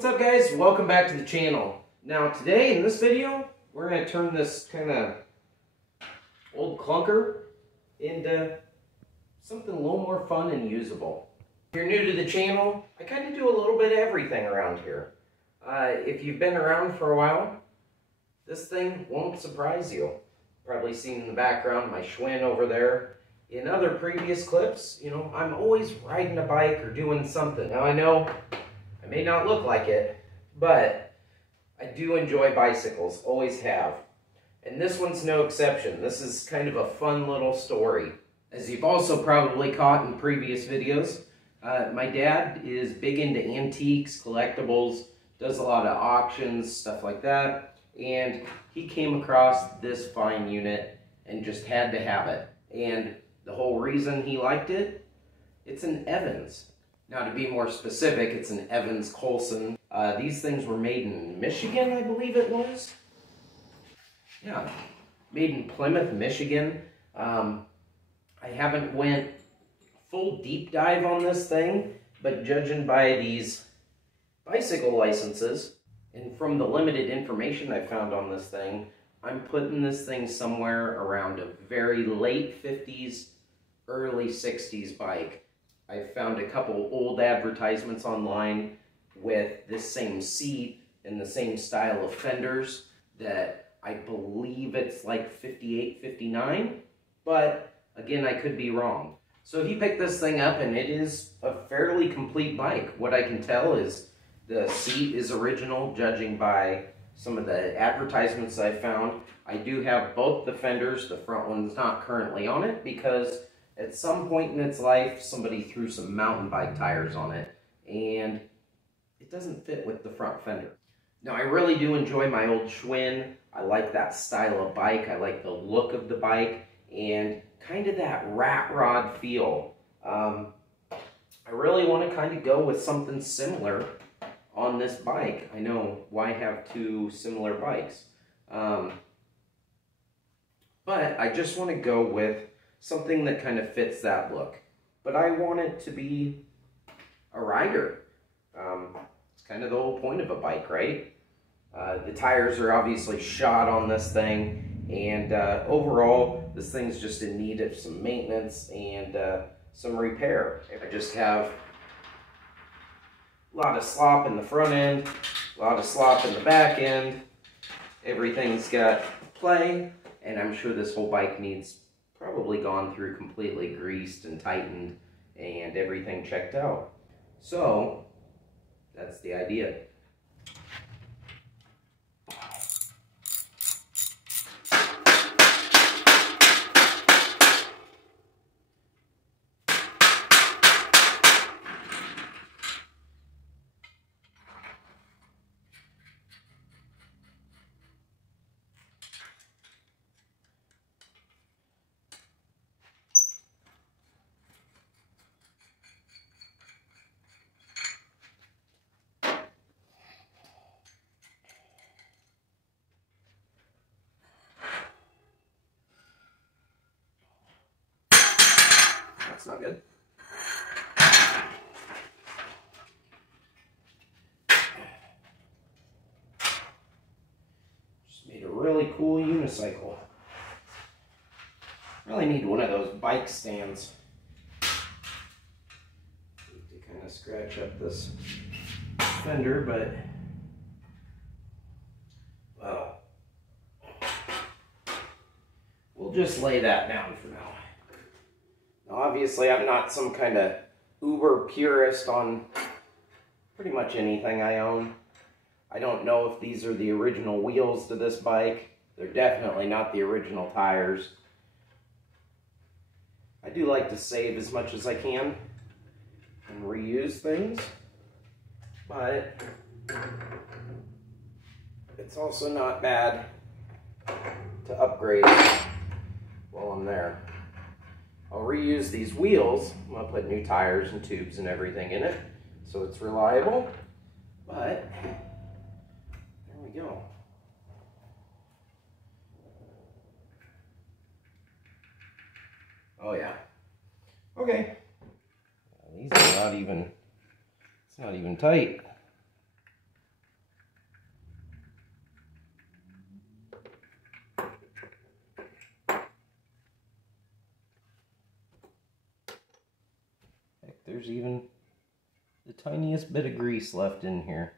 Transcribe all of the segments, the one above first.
What's up, guys? Welcome back to the channel. Now today in this video we're going to turn this kind of old clunker into something a little more fun and usable. If you're new to the channel, I kind of do a little bit of everything around here. If you've been around for a while, this thing won't surprise you. Probably seen in the background my Schwinn over there. In other previous clips, you know, I'm always riding a bike or doing something. Now I know I may not look like it, but I do enjoy bicycles, always have. And this one's no exception. This is kind of a fun little story. As you've also probably caught in previous videos, my dad is big into antiques, collectibles, does a lot of auctions, stuff like that. And he came across this fine unit and just had to have it. And the whole reason he liked it, it's an Evans. Now to be more specific, it's an Evans Colson. These things were made in Michigan, I believe it was. Yeah, made in Plymouth, Michigan. I haven't went full deep dive on this thing, but judging by these bicycle licenses, and from the limited information I found on this thing, I'm putting this thing somewhere around a very late 50s, early 60s bike. I found a couple old advertisements online with this same seat and the same style of fenders that I believe it's like 58, 59, but again, I could be wrong. So if you pick this thing up, and it is a fairly complete bike, what I can tell is the seat is original, judging by some of the advertisements I found. I do have both the fenders. The front one's not currently on it because at some point in its life, somebody threw some mountain bike tires on it, and it doesn't fit with the front fender. Now, I really do enjoy my old Schwinn. I like that style of bike. I like the look of the bike and kind of that rat rod feel. I really want to kind of go with something similar on this bike. I know, why have two similar bikes? But I just want to go with something that kind of fits that look. But I want it to be a rider. It's kind of the whole point of a bike, right? The tires are obviously shot on this thing, and overall, this thing's just in need of some maintenance and some repair. I just have a lot of slop in the front end, a lot of slop in the back end. Everything's got play, and I'm sure this whole bike needs probably gone through completely greased and tightened and everything checked out. So that's the idea. That's not good. Just made a really cool unicycle. Really need one of those bike stands. Need to kind of scratch up this fender, but well, we'll just lay that down for now. Now, obviously, I'm not some kind of uber purist on pretty much anything I own. I don't know if these are the original wheels to this bike. They're definitely not the original tires. I do like to save as much as I can and reuse things, but it's also not bad to upgrade while I'm there. I'll reuse these wheels. I'm going to put new tires and tubes and everything in it so it's reliable, but there we go. Oh yeah. Okay. These are not even, it's not even tight. there's even the tiniest bit of grease left in here.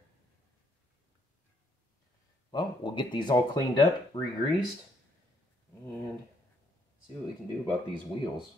Well, we'll get these all cleaned up, re-greased, and see what we can do about these wheels.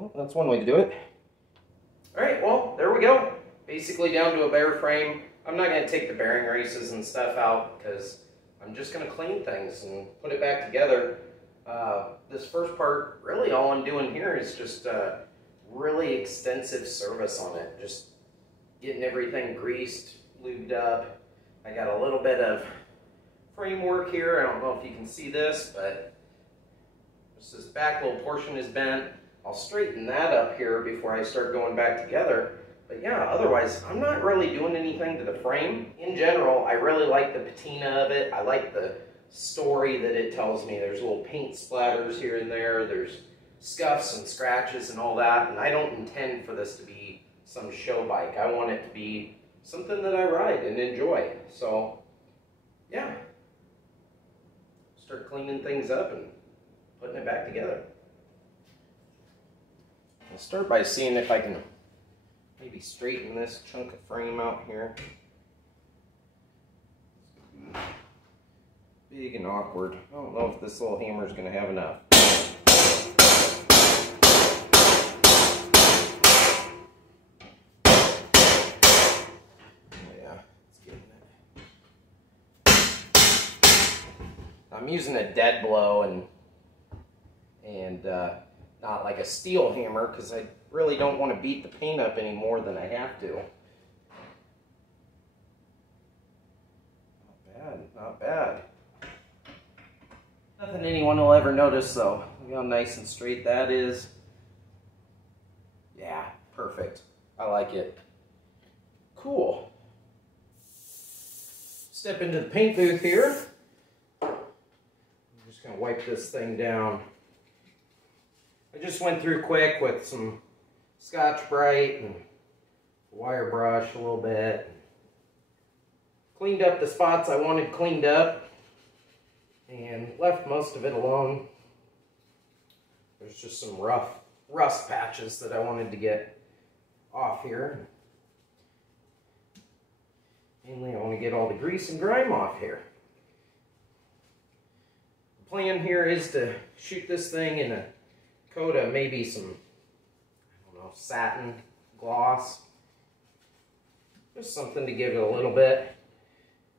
Well, that's one way to do it. Alright, well, there we go. Basically down to a bare frame. I'm not going to take the bearing races and stuff out because I'm just going to clean things and put it back together. This first part, really all I'm doing here is just really extensive service on it. Just getting everything greased, lubed up. I got a little bit of framework here. I don't know if you can see this, but just this back little portion is bent. I'll straighten that up here before I start going back together. But yeah, otherwise, I'm not really doing anything to the frame. In general, I really like the patina of it. I like the story that it tells me. There's little paint splatters here and there. There's scuffs and scratches and all that. And I don't intend for this to be some show bike. I want it to be something that I ride and enjoy. So, yeah. Start cleaning things up and putting it back together. I'll start by seeing if I can maybe straighten this chunk of frame out here. Big and awkward. I don't know if this little hammer is going to have enough. Yeah, it's getting it. I'm using a dead blow and not like a steel hammer because I really don't want to beat the paint up any more than I have to. Not bad, not bad. Nothing anyone will ever notice though. Look how nice and straight that is. perfect. I like it. Cool. Step into the paint booth here. I'm just going to wipe this thing down. I just went through quick with some Scotch-Brite and wire brush a little bit. Cleaned up the spots I wanted cleaned up and left most of it alone. There's just some rust patches that I wanted to get off here. Mainly I want to get all the grease and grime off here. The plan here is to shoot this thing in a coat of maybe some, I don't know, satin gloss. Just something to give it a little bit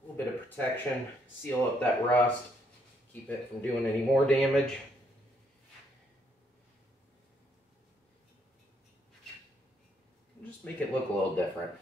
of protection, seal up that rust, keep it from doing any more damage. Just make it look a little different.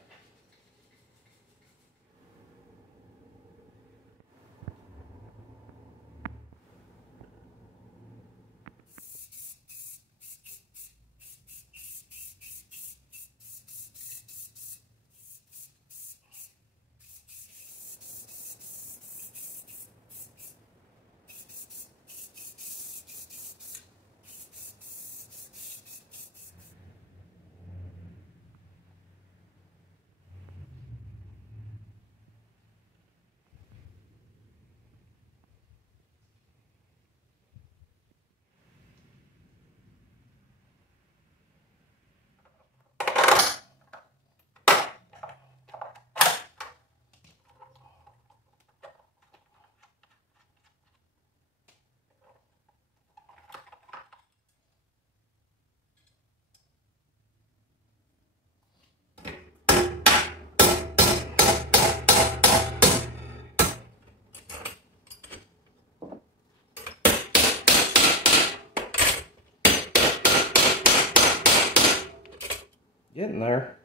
Getting there.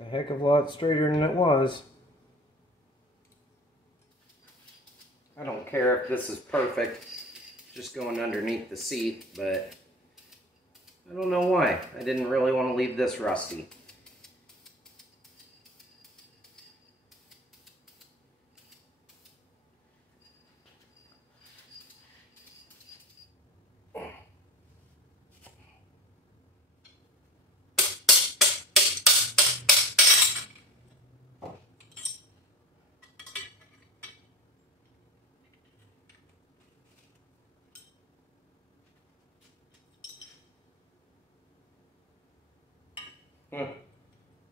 A heck of a lot straighter than it was. I don't care if this is perfect, just going underneath the seat, but I don't know why. I didn't really want to leave this rusty.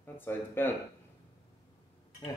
That side's bent. Yeah.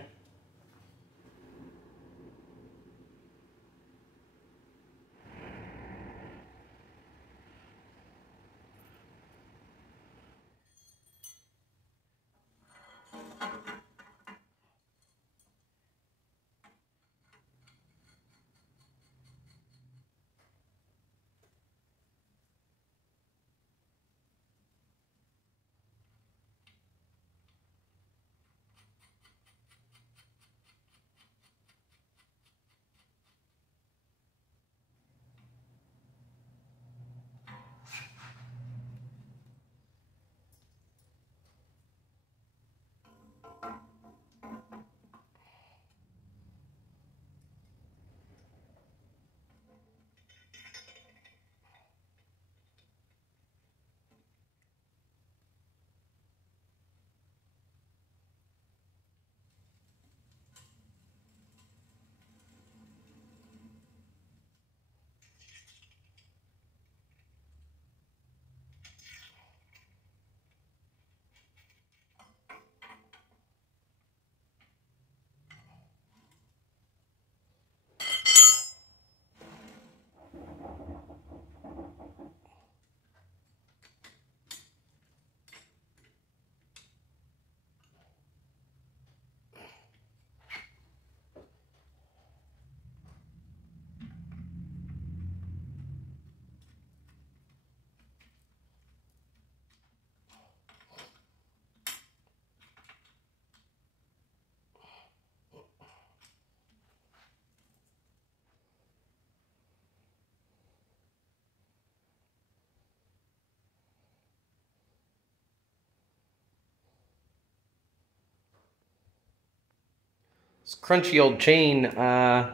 This crunchy old chain, I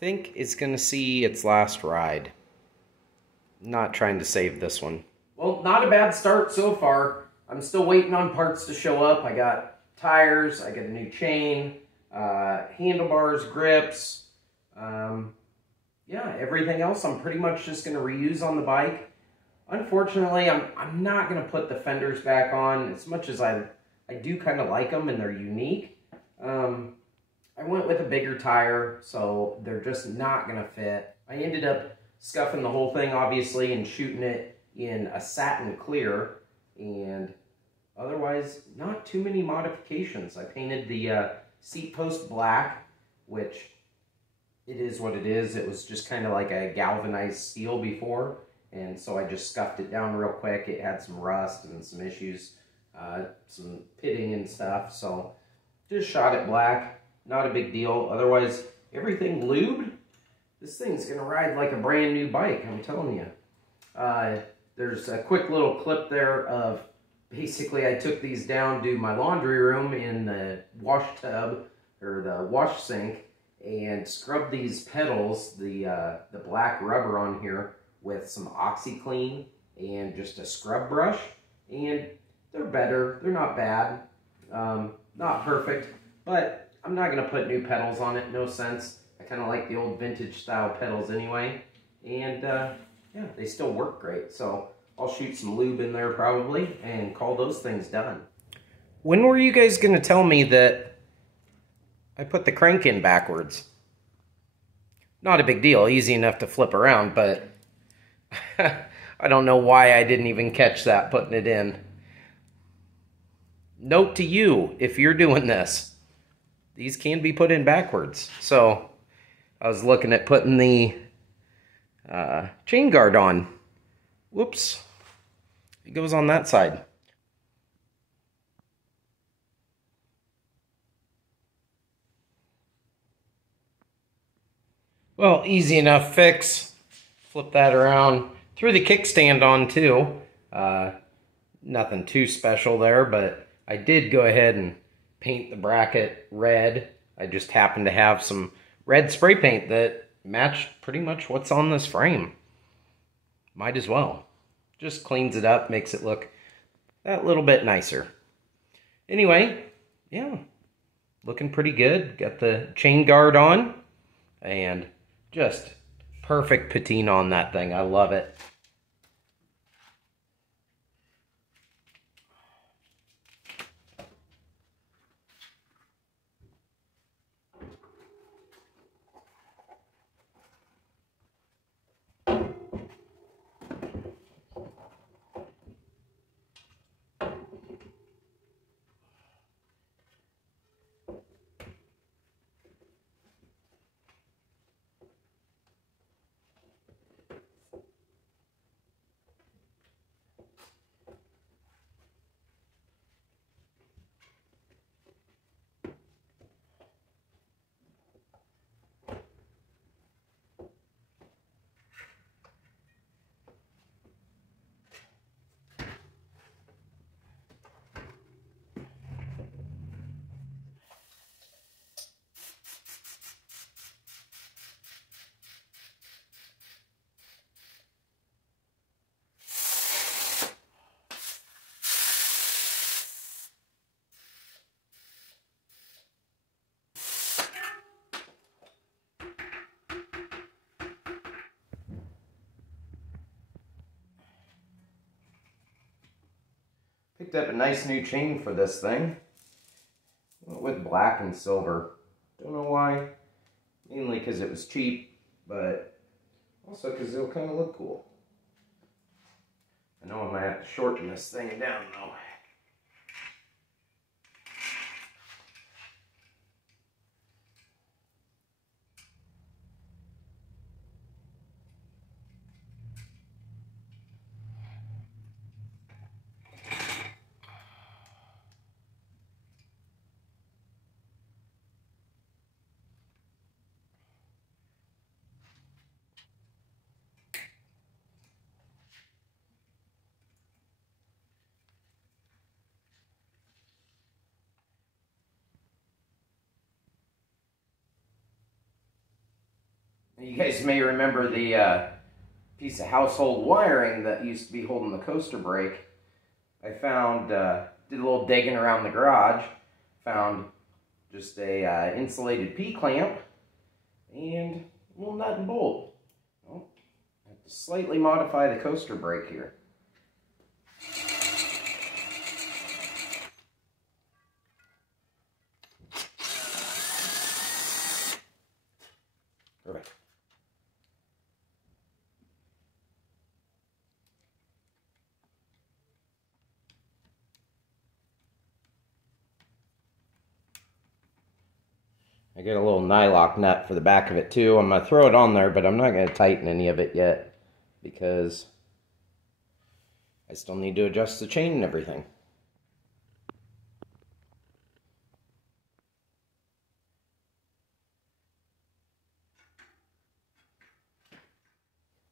think is going to see its last ride. Not trying to save this one. Well, not a bad start so far. I'm still waiting on parts to show up. I got tires, I got a new chain, handlebars, grips, yeah, everything else I'm pretty much just going to reuse on the bike. Unfortunately, I'm not going to put the fenders back on as much as I do kind of like them and they're unique. I went with a bigger tire, so they're just not going to fit. I ended up scuffing the whole thing, obviously, and shooting it in a satin clear, and otherwise, not too many modifications. I painted the seat post black, which it is what it is. It was just kind of like a galvanized steel before, and so I just scuffed it down real quick. It had some rust and some issues, some pitting and stuff, so just shot it black. Not a big deal. Otherwise, everything lubed. This thing's going to ride like a brand new bike, I'm telling you. There's a quick little clip there of basically I took these down to my laundry room in the wash tub, or the wash sink, and scrubbed these pedals, the black rubber on here, with some OxyClean and just a scrub brush. And they're better. They're not bad. Not perfect, but I'm not going to put new pedals on it. No sense. I kind of like the old vintage style pedals anyway. And yeah, they still work great. So I'll shoot some lube in there probably and call those things done. When were you guys going to tell me that I put the crank in backwards? Not a big deal. Easy enough to flip around, but I don't know why I didn't even catch that putting it in. Note to you, if you're doing this, these can be put in backwards. So I was looking at putting the chain guard on. Whoops. It goes on that side. Well, easy enough fix. Flip that around. Threw the kickstand on too. Nothing too special there, but I did go ahead and paint the bracket red. I just happened to have some red spray paint that matched pretty much what's on this frame. Might as well. Just cleans it up, makes it look that little bit nicer. Anyway, yeah, looking pretty good. Got the chain guard on, and just perfect patina on that thing. I love it. Picked up a nice new chain for this thing. Went with black and silver. Don't know why. Mainly because it was cheap, but also because it'll kind of look cool. I know I might have to shorten this thing down though. You guys may remember the piece of household wiring that used to be holding the coaster brake. I found, did a little digging around the garage, found just a insulated P-clamp and a little nut and bolt. Well, I have to slightly modify the coaster brake here. Perfect. I get a little nylock nut for the back of it too. I'm going to throw it on there, but I'm not going to tighten any of it yet because I still need to adjust the chain and everything.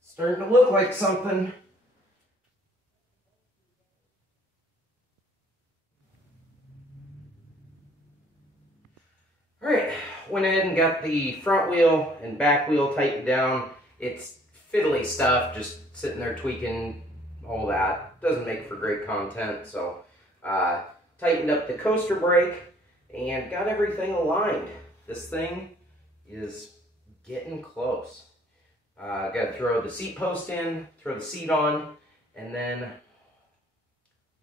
Starting to look like something. Alright, went ahead and got the front wheel and back wheel tightened down. It's fiddly stuff, just sitting there tweaking all that. Doesn't make for great content, so tightened up the coaster brake and got everything aligned. This thing is getting close. Got to throw the seat post in, throw the seat on, and then I'm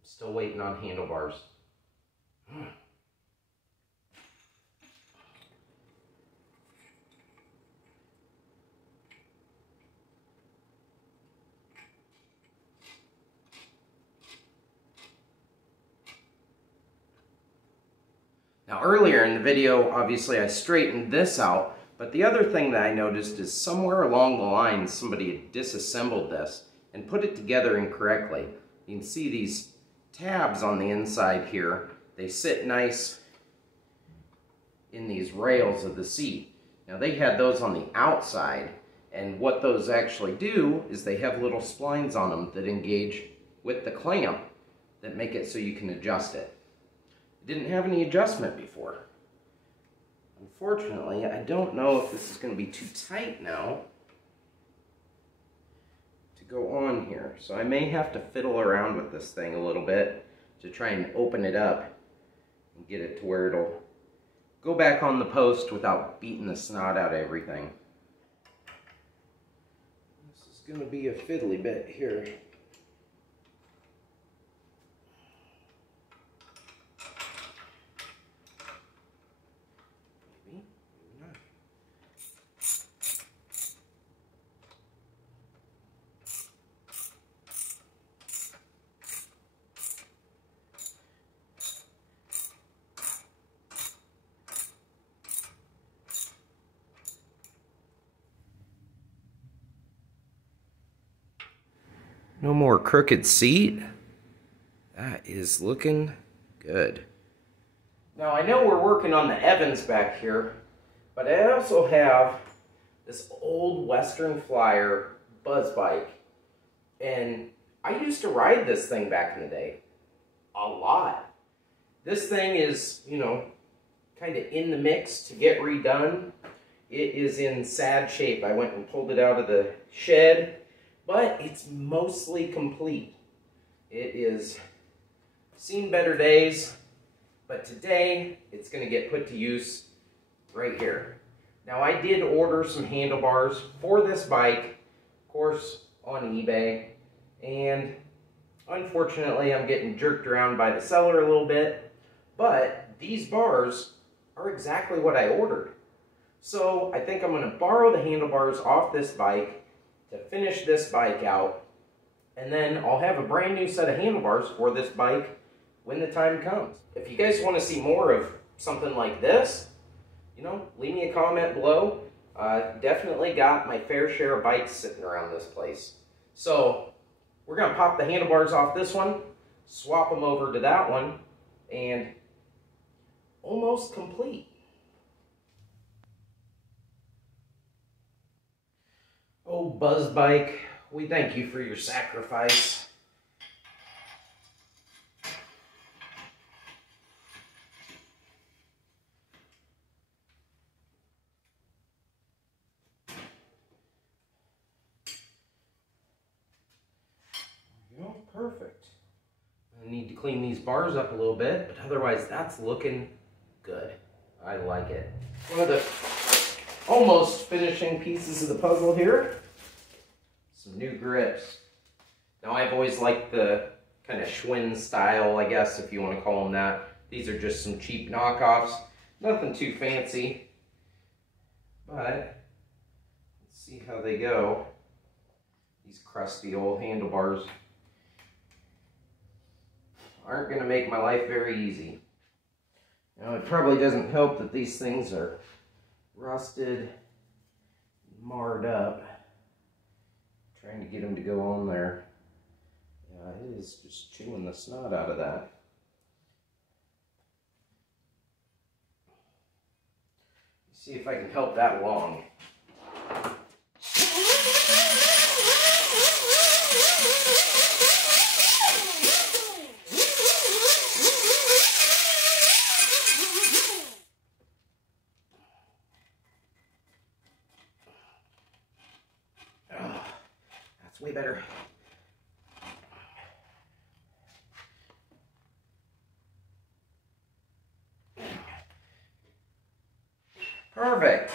still waiting on handlebars. Now earlier in the video, obviously I straightened this out, but the other thing that I noticed is somewhere along the line somebody had disassembled this and put it together incorrectly. You can see these tabs on the inside here. They sit nice in these rails of the seat. Now they had those on the outside, and what those actually do is they have little splines on them that engage with the clamp that make it so you can adjust it. Didn't have any adjustment before. Unfortunately, I don't know if this is going to be too tight now to go on here. So I may have to fiddle around with this thing a little bit to try and open it up and get it to where it'll go back on the post without beating the snot out of everything. This is going to be a fiddly bit here. No more crooked seat. That is looking good. Now I know we're working on the Evans back here, but I also have this old Western Flyer buzz bike. And I used to ride this thing back in the day. A lot. This thing is, you know, kind of in the mix to get redone. It is in sad shape. I went and pulled it out of the shed. But it's mostly complete. It is seen better days, but today it's going to get put to use right here. Now I did order some handlebars for this bike, of course on eBay, and unfortunately I'm getting jerked around by the seller a little bit, but these bars are exactly what I ordered. So I think I'm going to borrow the handlebars off this bike to finish this bike out, and then I'll have a brand new set of handlebars for this bike when the time comes. If you guys want to see more of something like this, you know, leave me a comment below. Definitely got my fair share of bikes sitting around this place. So we're going to pop the handlebars off this one, swap them over to that one, and almost complete. Oh, Buzz Bike, we thank you for your sacrifice. I need to clean these bars up a little bit, but otherwise that's looking good. I like it. One of the almost finishing pieces of the puzzle here, some new grips. Now I've always liked the kind of Schwinn style, I guess, if you want to call them that. These are just some cheap knockoffs, nothing too fancy, but let's see how they go. These crusty old handlebars aren't going to make my life very easy. Now it probably doesn't help that these things are rusted, marred up. Trying to get them to go on there. Yeah, it is just chewing the snot out of that. See if I can help that along. Oh, that's way better. Perfect.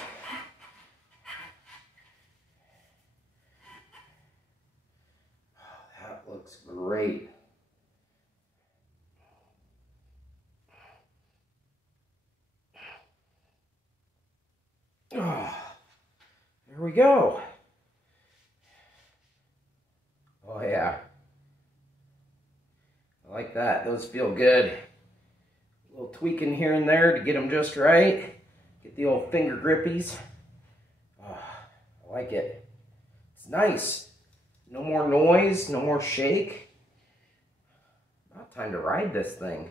Oh, that looks great. Oh, there we go. Oh yeah. I like that. Those feel good. A little tweaking here and there to get them just right. Get the old finger grippies. Oh, I like it. It's nice. No more noise, no more shake. About time to ride this thing.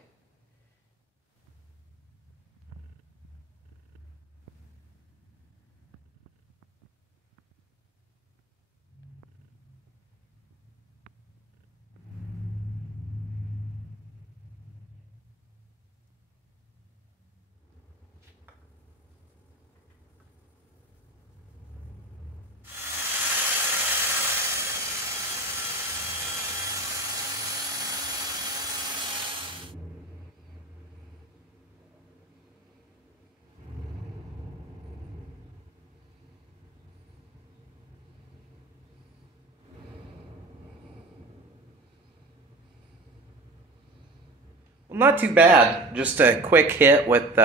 Well, not too bad. Just a quick hit with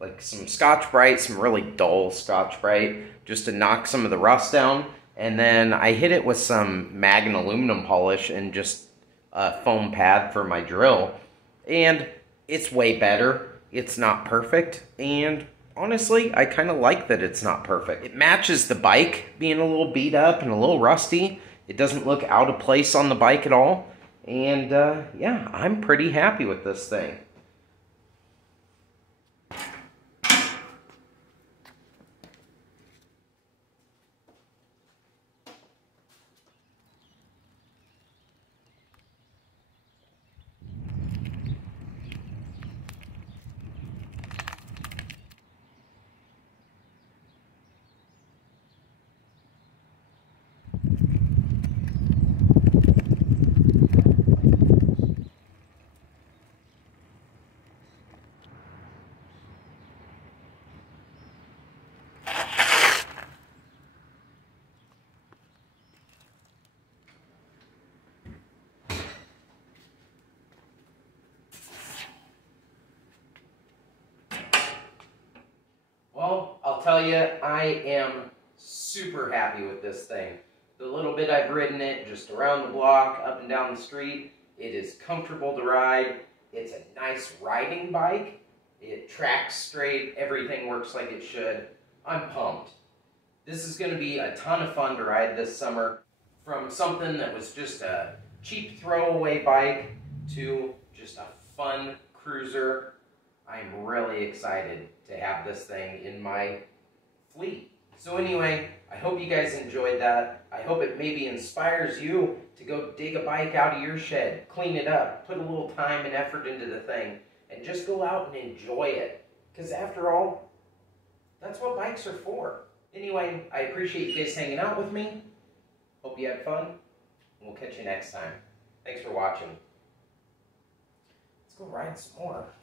like some Scotch-Brite, some really dull Scotch-Brite, just to knock some of the rust down. And then I hit it with some Magnet aluminum polish and just a foam pad for my drill. And it's way better. It's not perfect. And honestly, I kind of like that it's not perfect. It matches the bike being a little beat up and a little rusty. It doesn't look out of place on the bike at all. And yeah, I'm pretty happy with this thing. Well, I'll tell you, I am super happy with this thing. The little bit I've ridden it, just around the block, up and down the street, it is comfortable to ride. It's a nice riding bike. It tracks straight, everything works like it should. I'm pumped. This is going to be a ton of fun to ride this summer. From something that was just a cheap throwaway bike to just a fun cruiser. I'm really excited to have this thing in my fleet. So anyway, I hope you guys enjoyed that. I hope it maybe inspires you to go dig a bike out of your shed, clean it up, put a little time and effort into the thing, and just go out and enjoy it. Because after all, that's what bikes are for. Anyway, I appreciate you guys hanging out with me. Hope you had fun. We'll catch you next time. Thanks for watching. go ride some more.